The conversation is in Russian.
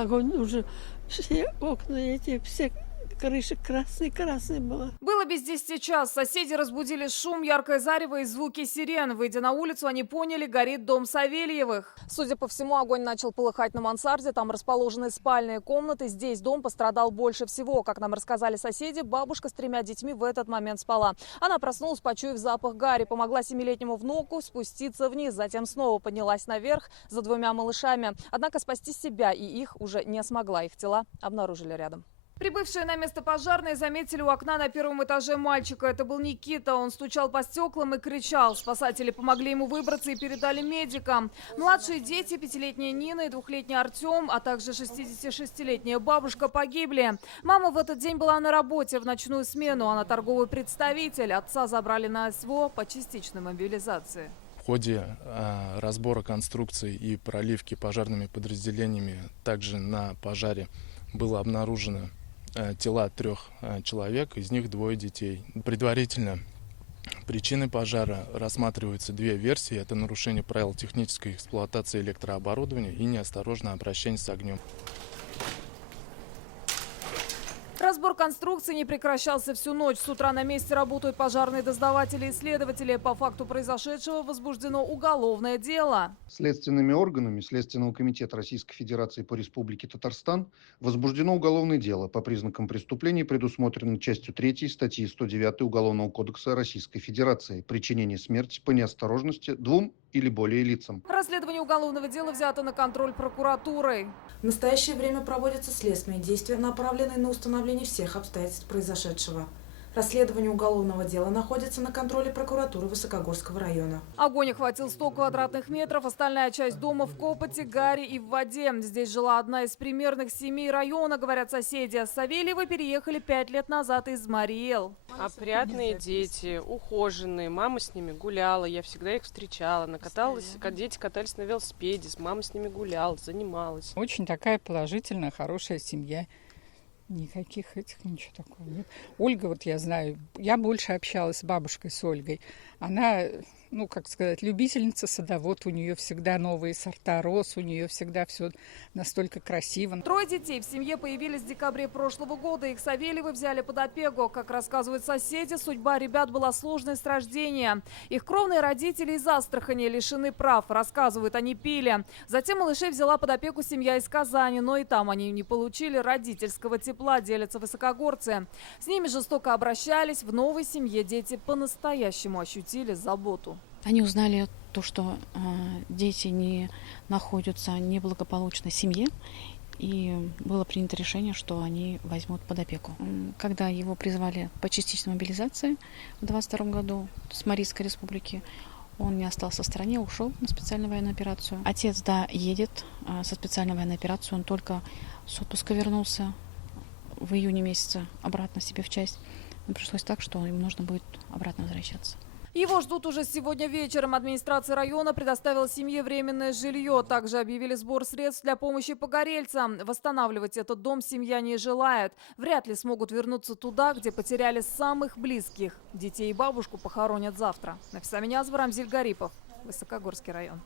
огонь уже, все окна эти, все крыши красные было. Было без 10 час. Соседи разбудили шум, яркое зарево и звуки сирен. Выйдя на улицу, они поняли, горит дом Савельевых. Судя по всему, огонь начал полыхать на мансарде. Там расположены спальные комнаты. Здесь дом пострадал больше всего. Как нам рассказали соседи, бабушка с 3 детьми в этот момент спала. Она проснулась, почуяв запах гари. Помогла 7-летнему внуку спуститься вниз. Затем снова поднялась наверх за 2 малышами. Однако спасти себя и их уже не смогла. Их тела обнаружили рядом. Прибывшие на место пожарные заметили у окна на 1-м этаже мальчика. Это был Никита. Он стучал по стеклам и кричал. Спасатели помогли ему выбраться и передали медикам. Младшие дети, 5-летняя Нина и 2-летний Артем, а также 66-летняя бабушка погибли. Мама в этот день была на работе в ночную смену. Она торговый представитель. Отца забрали на СВО по частичной мобилизации. В ходе разбора конструкций и проливки пожарными подразделениями также на пожаре было обнаружено тела 3 человек, из них 2 детей. Предварительно причиной пожара рассматриваются 2 версии. Это нарушение правил технической эксплуатации электрооборудования и неосторожное обращение с огнем. Разбор конструкции не прекращался всю ночь. С утра на месте работают пожарные дознаватели и следователи. По факту произошедшего возбуждено уголовное дело. Следственными органами Следственного комитета Российской Федерации по Республике Татарстан возбуждено уголовное дело по признакам преступлений, предусмотренным частью 3 статьи 109 Уголовного кодекса Российской Федерации «Причинение смерти по неосторожности 2 или более лицам». Расследование уголовного дела взято на контроль прокуратурой. В настоящее время проводятся следственные действия, направленные на установление всех обстоятельств произошедшего. Расследование уголовного дела находится на контроле прокуратуры Высокогорского района. Огонь охватил 100 квадратных метров. Остальная часть дома в копоте, гаре и в воде. Здесь жила одна из примерных семей района, говорят соседи. Савельевы переехали 5 лет назад из Мариэл. Опрятные дети, ухоженные. Мама с ними гуляла, я всегда их встречала. Дети катались на велосипеде, мама с ними гуляла, занималась. Очень такая положительная, хорошая семья. Никаких ничего такого нет. Ольга, вот я знаю, я больше общалась с бабушкой, с Ольгой. Она, любительница, садовод, у нее всегда новые сорта роз, у нее всегда все настолько красиво. 3 детей в семье появились в декабре прошлого года. Их Савельевы взяли под опеку. Как рассказывают соседи, судьба ребят была сложной с рождения. Их кровные родители из Астрахани лишены прав. Рассказывают, они пили. Затем малышей взяла под опеку семья из Казани, но и там они не получили родительского тепла, делятся высокогорцы. С ними жестоко обращались. В новой семье дети по-настоящему ощутили заботу. Они узнали то, что дети не находятся в неблагополучной семье, и было принято решение, что они возьмут под опеку. Когда его призвали по частичной мобилизации в 2022 году с Марийской республики, он не остался в стране, ушел на специальную военную операцию. Отец, едет со специальной военной операцией, он только с отпуска вернулся в июне месяце обратно себе в часть. Но пришлось так, что им нужно будет обратно возвращаться. Его ждут уже сегодня вечером. Администрация района предоставила семье временное жилье. Также объявили сбор средств для помощи погорельцам. Восстанавливать этот дом семья не желает. Вряд ли смогут вернуться туда, где потеряли самых близких. Детей и бабушку похоронят завтра. Нафиса Минязова, Рамзиль Гарипов, Высокогорский район.